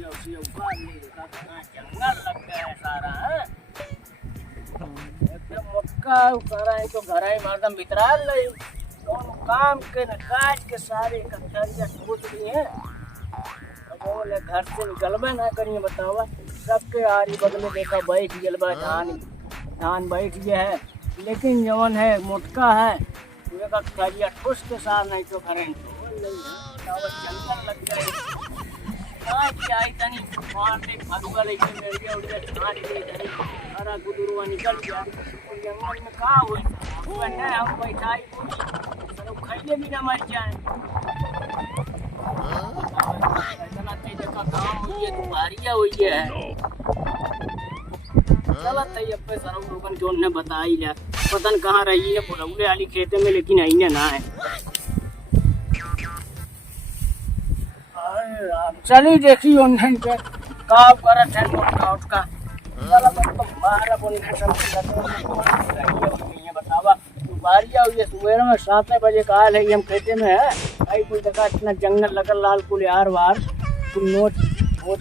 जंगल लग गया है सारा है एकदम मक्का सारा है तो घर मारदम बितराल नहीं कौन काम के न काज के सारे कचरिया सोच रही है बोले घर से निकलबे ना करिए बतावा सबके आरी बगल में देखा बैठ गया धान बैठ गया है लेकिन जवन है मोटका है का कचरिया ठोस के साथ नहीं तो करेंट जंगल लग जाए आई तनी मार दे भगवा लेके मेरे उड़े छाट दे तनी सारा गुदुरवा निकल गया जंगल में का होई वने हम बैठाई सब खइले भी ना मर जाए इतना तेज का काम हुई है तुम्हारिया हुई है चला तई अब पे सरौ लोगन जोन ने बताई ले पतन कहां रही है बुलौले वाली खेते में लेकिन आई ने ना है चली देखी उन्हें के काम करत है मोटका उठका चला तो मारा बोल ये बतावा बारिया हुई है सुबह में 7 बजे काल है हम खेते में है आई कोई देखा इतना जंगल लगल लाल कुल यार वार कुल नोच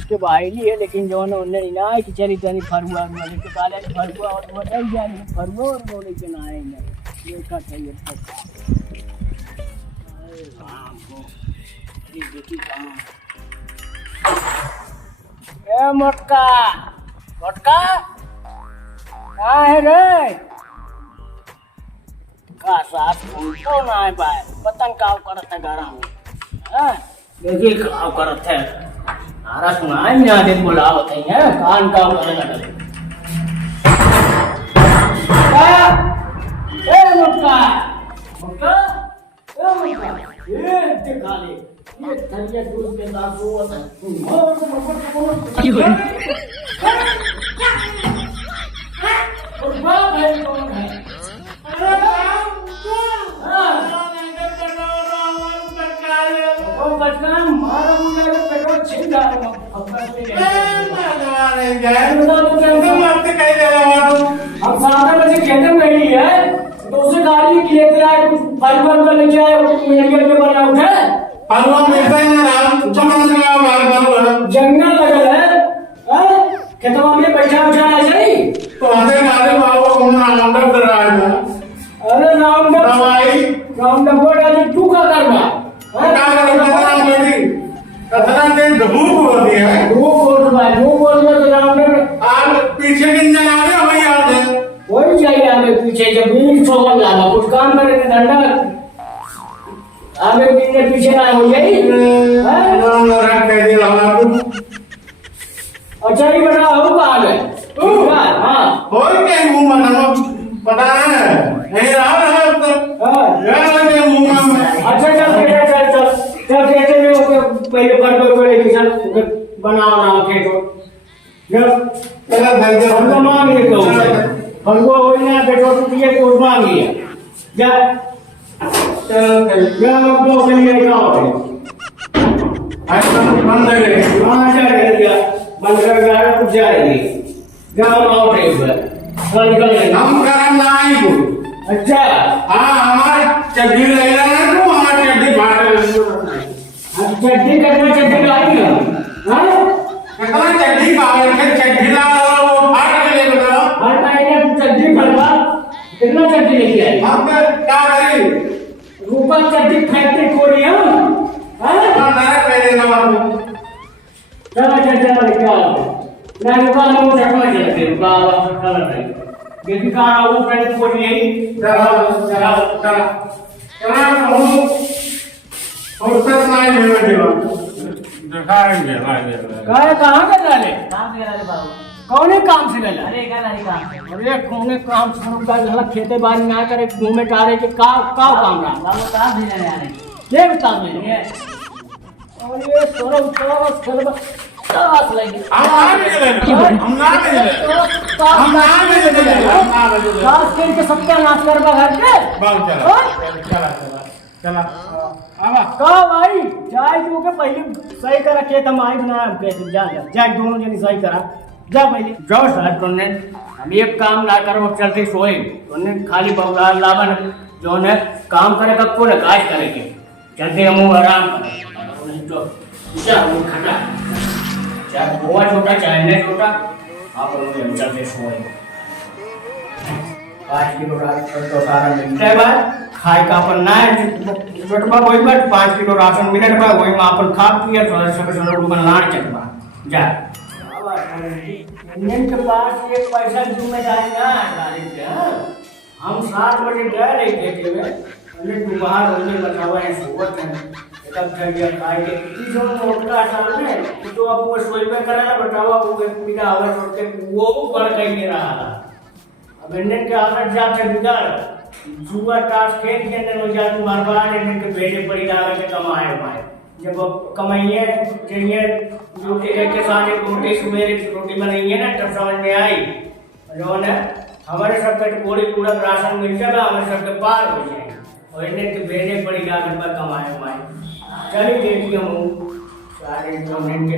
के बाहरी है लेकिन जो ना उन्हें ना कि चली तनी फरुआ वाले के काले फरुआ और वो नहीं जाए फरुआ और वो लेके ना आएंगे ये का चाहिए अरे राम को ये देखी काम ए मोटका मोटका कहाँ है रे का साथ तो ना है भाई पतंग काव करत है गारा में हां देखिए काव करत है आरा सुनाई ना दे बुलावत है कान काव करेगा ए मोटका मोटका ए मोटका ये दिखा ले ये थरिया दूध के साथ सोवत है की हो और बाप है कौन है अरे राम हां ओ बचकान मारो मुझे पेट्रोल छिन जा रहा हूं अपना से मारे गए तो कैसे मारते कह दे रहा हूं अब 7 बजे खेतन गई है तो उसे गाड़ी के लेते आए कुछ फाइबर का लेके आए मेडिकल पे बना उठे परवा मिलता है ना राम जंगल लगा मार जंगल लगल है खेतवा में बैठा उठा ऐसे ही तो आधे गाले बाबू घूमना राउंडअप कर रहा है अरे राउंडअप दवाई राउंडअप बोला जी तू का करवा क्या करवा बेटी कतना ने धूप होती है धूप बोल तो राउंडअप आज पीछे किन जा रहे वही आ गए वही चाहिए आगे पीछे जब बीच छोड़ जाना कुछ काम करेंगे डंडा आगे पीछे ना हो जाए राम रख दे रहा हूं अच्छा ही बता हो कहां गए हां हो के मुंह में पता है नहीं रहा है अब तक हां लगे मुंह में अच्छा चल कहते में पहले कर दो किसान बनाओ ना खेतो जब पहला भाई हमको मांग ले तो हमको हो ना बेटो तू ये को मांग लिया जा या हमको कहीं का हो आज बंद है हां जा गया बंद कर गाड़ी उठ जाएगी गांव आउट है इधर निकल हम करम ना आई को अच्छा हां हमारे चड्डी ले लेना तो हमारी चड्डी फाड़ चड्डी कटवा चड्डी लाई हां कटवा चड्डी फाड़ के चड्डी ला वो फाड़ के ले बताओ हर टाइम तू चड्डी फड़वा कितना चड्डी लेके आई हम क्या करी रूपा चड्डी फैक्ट्री खोली हम हां डायरेक्ट ले लेना बाबू चला क्या मैं दुकान में चढ़वा जाते बाबा चला नहीं ये दुकान वो फ्रेंड को नहीं चला और तक नहीं मिलने देवा दिखाएंगे भाई कहां के डाले बाबू कौन काम से ले अरे क्या नहीं काम अरे कौन काम शुरू कर हला खेते बाड़ी ना करे घूमे टारे के का काम रहा बाबू काम भी नहीं आने ये बता दे और ये सोरो चलो साथ लगी हम ना के सबका नाश करवा घर के चला आवा का भाई जाय जो के पहले सही करा के हम आई बना के जा दोनों जनी सही करा जा पहले जाओ साहब तोने हम एक काम ना करो चलते सोए तोने खाली बौला लावन जो ने काम करे कब को ना काज करे के चलते हम आराम करे तो जा वो खटा हुआ छोटा चाहे नहीं छोटा आप लोग हम चलते सोए 5 किलो राशन तो सारा मिलता है बात खाए का अपन ना बटवा वही बात 5 किलो राशन मिलत बा वही में अपन खा पिए थोड़ा सब लोग मन लाड़ चलबा जा इंडियन के पास एक पैसा जिम्मेदारी ना गाड़ी के हम 7 बजे गए रहे खेते में हमने दोपहर होने बतावा है सोवत है तब कर दिया खाए के किसी जो मोटा साल में तो अब वो सोई में करा बतावा वो बिना आवाज छोड़ के वो बढ़ गई नहीं रहा अब इंडियन के आदत जाते बिगाड़ जुआ टास खेल के अंदर हो जाती बार बार इंडियन के भेजे पड़ी डाल के कमाए माए जब कमाइए चाहिए रोटी के साथ एक रोटी सुबह रोटी बनाइए ना तब समझ में आई जो है हमारे सबके पूरी पूरा राशन मिल जाएगा हमारे सबके पार हो जाएगा और इंडियन के भेजे पड़ी डाल के कमाए माए चलिए देखिए हम सारे गवर्नमेंट के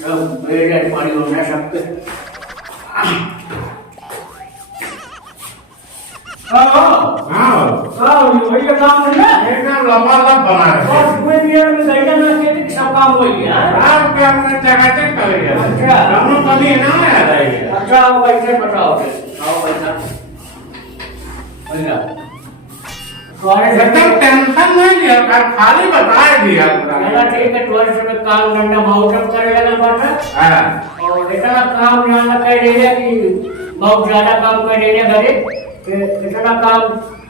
सब बेड पानी होना सबके वही काम है ना एकदम लंबा बना है बस कोई भी में गईला ना के सब काम हो गया आप क्या हमने चकाचक कर लिया अच्छा दोनों कभी ना आ रही है अच्छा वैसे बताओ आओ पैसा भैया एकदम टेंशन नहीं लिया कर खाली बता दिया पूरा ठीक है तोर से काम करना बहुत सब करे लगा बाटा हां और इतना काम ना कर रहे कि बहुत ज्यादा काम कर रहे घरे इतना काम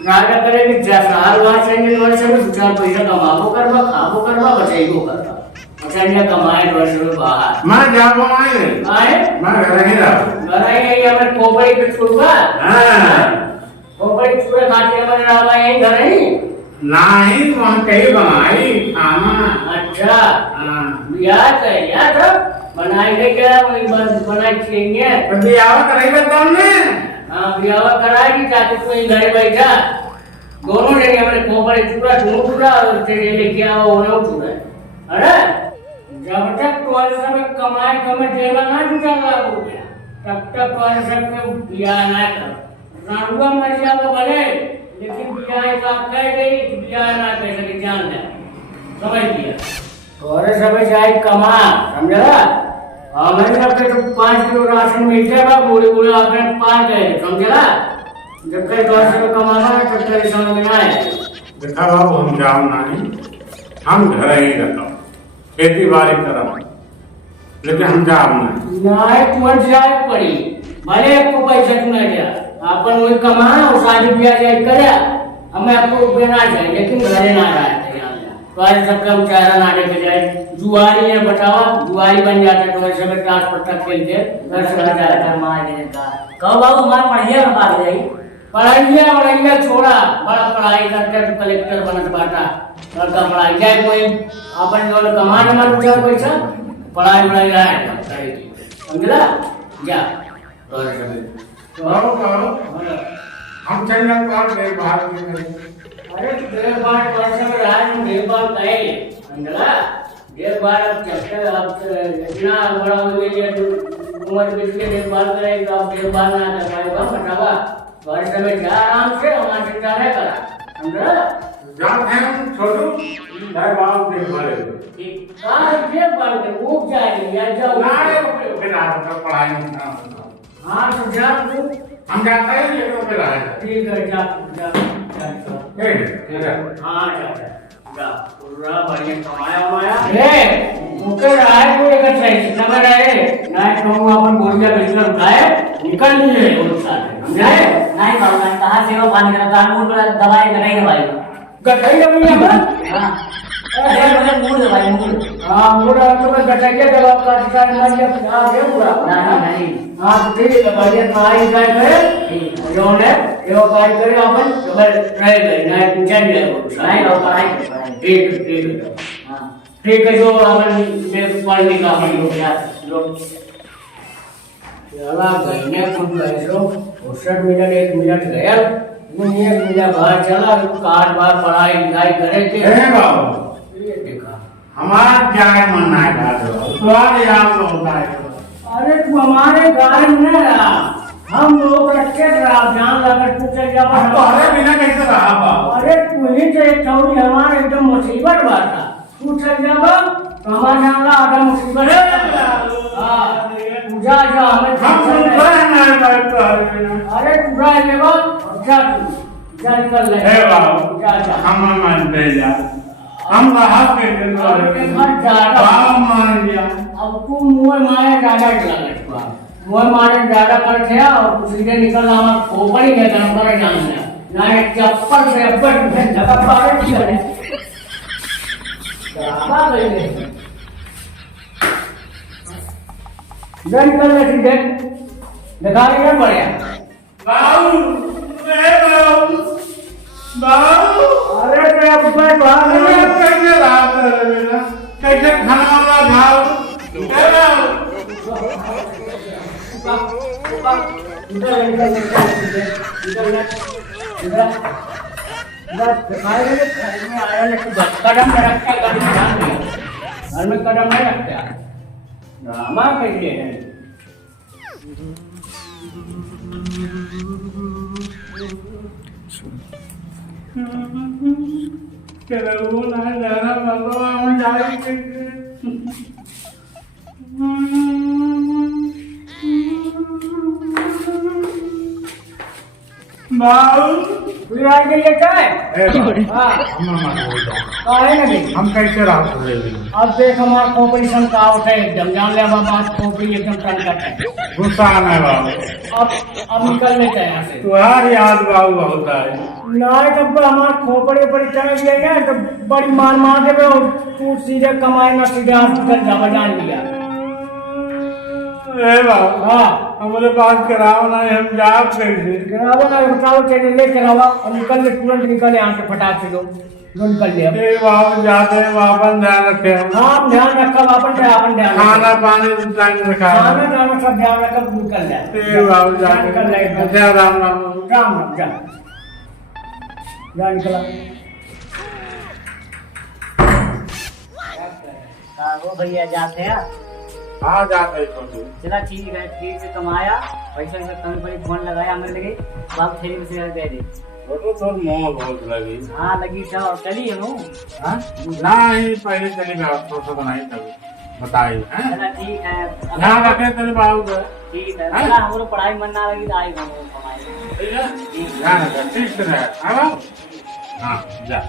राजा करे कि जैसा हर बार चाहिए तोर से विचार पैसा कमाबो करबा खाबो करबा बचाइबो करबा अच्छा ये कमाए तोर से बाहर मैं जाबो आए मैं घर ही रहा घर ही हमें कोपड़ी पे छुड़वा हां कोपड़ी छुड़े खाते हमारे रावा यही घर ही नहीं वहां कहीं बनाई खाना अच्छा हां याद है याद बनाई ले क्या वही बनाई चाहिए तो बियाह कराई बताओ ने हां बियाह कराई ताकि कोई घर बैठा दोनों जने हमारे कोपड़ी छुड़ा दोनों और तेरे लेके आओ उन्हें छुड़ा अरे जब तक तोरे सब कमाई कमे देला ना जुटा लागू तब तक तोरे सब के बियाह ना कर रानुआ मर जाओ भले लेकिन बियाह का कह गई कि बियाह ना कर सके जान ले समझ लिया तोरे सब जाए कमा समझा हमारे सब के तो 5 किलो राशन मिल जाएगा पूरे पूरे आपने पार गए समझा जब कहीं तोरे सब कमाना है तब तेरे समझ में आए देखा बाबू हम जाओ नहीं हम घर ही रहता खेती बाड़ी करम लेकिन हम जाओ नहीं मर जाए पड़ी भले आपको पैसा तू नहीं दिया अपन वही कमा और शादी ब्याह जाए करे हमें आपको देना चाहिए लेकिन घरे ना रहा तो आज सबका हम चारा ना लेके जाए जुआरी है बतावा जुआरी बन जाता तो ऐसे में क्लास पट्टा खेल के घर से जाता है मार देने का कहो बाबू मार पढ़िया में बात जाई पढ़ाई छोड़ा बड़ा पढ़ाई करके तो कलेक्टर बनत बाटा लड़का पढ़ाई जाए कोई अपन जो कमाने मत चार पैसा पढ़ाई रहा समझला जा और करो हम चलना कर देखभाल अरे देखभाल वर्ष में रहा हम देखभाल कहे समझला देखभाल अब चक्कर अब इतना बड़ा हो गया उम्र बीत के देखभाल करेंगे तो आप देखभाल ना कर पाएगा बतावा वर्ष में जा आराम से हमारा चिंता नहीं करा समझला जान है हम छोटू देखभाल ठीक हां देखभाल के उठ जाएंगे या जाओ ना फिर आप पढ़ाई ना हाँ तो जा तू हम जाते हैं लेकिन फिर आए ठीक है जा ठीक है हाँ जा पूरा बढ़िया कमाया माया मुकर आए को एक सही नंबर आए ना तो अपन बोलिया बिस्तर उठाए निकल लिए और साथ समझाए नहीं बाबू कहां से वो पानी का कानून पर दवाई नहीं दवाई हां अरे मूड दवाई मूड हां मूड तो मैं गटाइया दवा का अधिकार मान लिया हां ये पूरा नहीं हां ठीक है बढ़िया खाई जाए करे जो ने यो कार्य करे अपन खबर रह गई ना पूछन जाए वो नहीं लो पढ़ाई ठीक हां ठीक है जो अपन में पढ़ने का अपन लोग यार लोग चला गईने खुद कैसो 69 मिनट 1 मिनट गया ये मिला बाहर चला कार बार पढ़ाई लिखाई करे के है बाबू ये देखा हमारा क्या मानना है सवाल याद होता है अरे तू हमारे गाय में रहा हम लोग अच्छे रहा ध्यान लगा तू चल जा तो अरे बिना कैसे रहा बाबू अरे तू ही तो एक थोड़ी हमारे एकदम मुसीबत बात था तू चल जा हमारे यहाँ आधा मुसीबत है जा जा हमें हम सुन रहे हैं ना बात तो अरे तू जा लेगा जा तू जा निकल ले हे बाबू जा जा हम मान जा हम राहत के दिन वाले बाबू मान लिया अब तू मुंह मारे ज्यादा चला मुंह मारे ज्यादा कर थे और सीधे निकल आवा खोपड़ी में गरम करे जान ना एक चप्पल से अब्बड़ में जगह पार की करे बाबा ले जन कर ले सीधे दिखा रही है बढ़िया बाबू ए बाबू बाबू अरे ते अब्बड़ बाहर कैसे रात है कैसे खाना वाला खाओ ए घर में कदम नहीं रखते ड्रामा कैसे है हम कैसे राहत अब देख हमारा खोपड़ी शंका उठे एकदम जान लिया बाबा खोपड़ी एकदम टनकट है गुस्सा आना बाबू अब निकल लेते हैं यहाँ से तुम्हारी याद बाबू होता है नहीं तब हमारा खोपड़ी बड़ी टनक गया तो बड़ी मार मार के तू सीधे कमाए ना सीधे हॉस्पिटल जा जान लिया बाबू हाँ हमारे पास कराओ ना हम जाप कैसे कराओ ना बताओ चलिए ले करावा और निकल ले तुरंत निकल यहाँ से फटाक से दो निकल ले बाबू जाते हैं अपन ध्यान रखे हाँ ध्यान रखा अपन ध्यान खाना पानी टाइम रखा खाना दाना सब ध्यान रखा निकल जाए बाबू जाते राम राम राम राम जा जा निकला वो भैया जाते हैं हाँ जाते चला ठीक से कमाया पैसा कमी पड़ी फोन लगाया हमें लगे बाप थैली में से दे दे फोटो तो मोह बहुत लगी हाँ लगी था और चली है नहीं पहले चली गया फोटो बनाई तब बताई चला ठीक है ध्यान रखे तेरे बाबू को ठीक है चला हम लोग पढ़ाई मन ना लगी तो आएगा कमाई ध्यान रखे ठीक से रहे हाँ जा